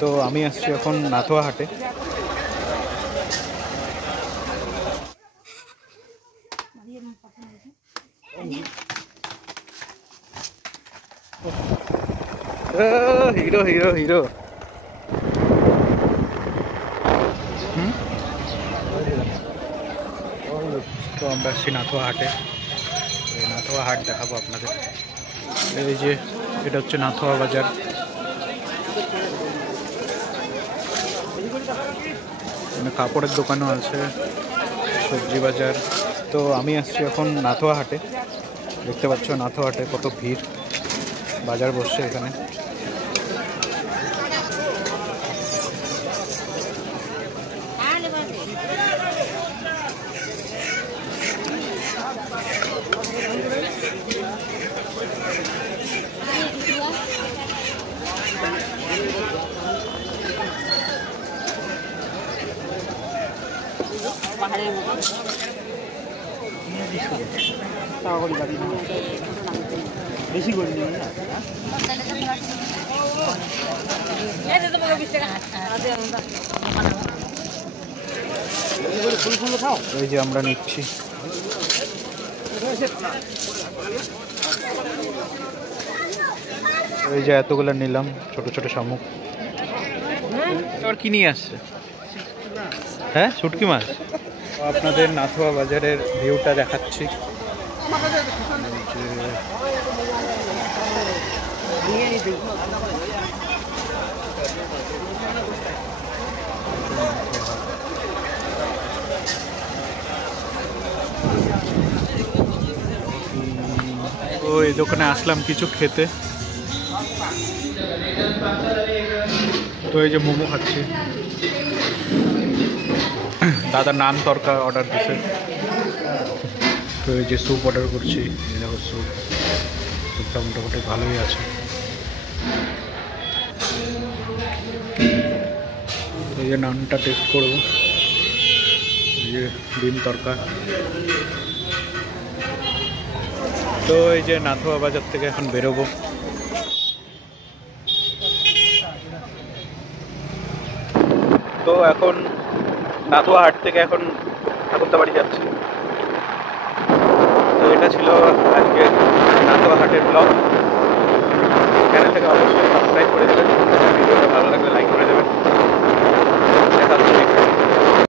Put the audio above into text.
তো আমি আসছি এখন নাথুয়া হাটে। Hero hero hero. তো আমরা আসছি নাথুয়া হাটে। এই নাথুয়া হাট দেখাবো আপনাদের। এই যে এটা হচ্ছে নাথুয়া বাজার। এখানে কাপড়ের দোকানও আছে, সবজি বাজার। তো আমি আসছি এখন নাথুয়া হাটে। দেখতে পাচ্ছ নাথুয়া হাটে কত ভিড়, বাজার বসছে এখানে। বেশি করে নিয়ে ওই যে আমরা নিচ্ছি। ওই যে এতগুলো নিলাম, ছোট ছোট শামুক। এবার কি নিয়ে আসছে? হ্যাঁ, শুটকি মাছ। আপনাদের নাথুয়া বাজারের ভিউটা দেখাচ্ছি। তো এই দোকানে আসলাম কিছু খেতে। তো এই যে মোমো খাচ্ছি, দাদা নান তরকা অর্ডার দিছে। তো এই যে স্যুপ অর্ডার করছি, এই দেখো স্যুপ। স্যুপটা মোটামুটি ভালোই আছে। এই যে নানটা টেস্ট করবো। এই যে ডিম তরকা। তো এই যে নাথুয়া বাজার থেকে এখন বেরোবো। তো এখন নাথুয়া হাট থেকে এখন ঠাকুরদা বাড়ি যাচ্ছি। তো এটা ছিল আজকের নাথুয়া হাটের ব্লগ। চ্যানেলটাকে অবশ্যই সাবস্ক্রাইব করে দেবেন, ভিডিওটা ভালো লাগলে লাইক করে দেবেন। দেখা হচ্ছে।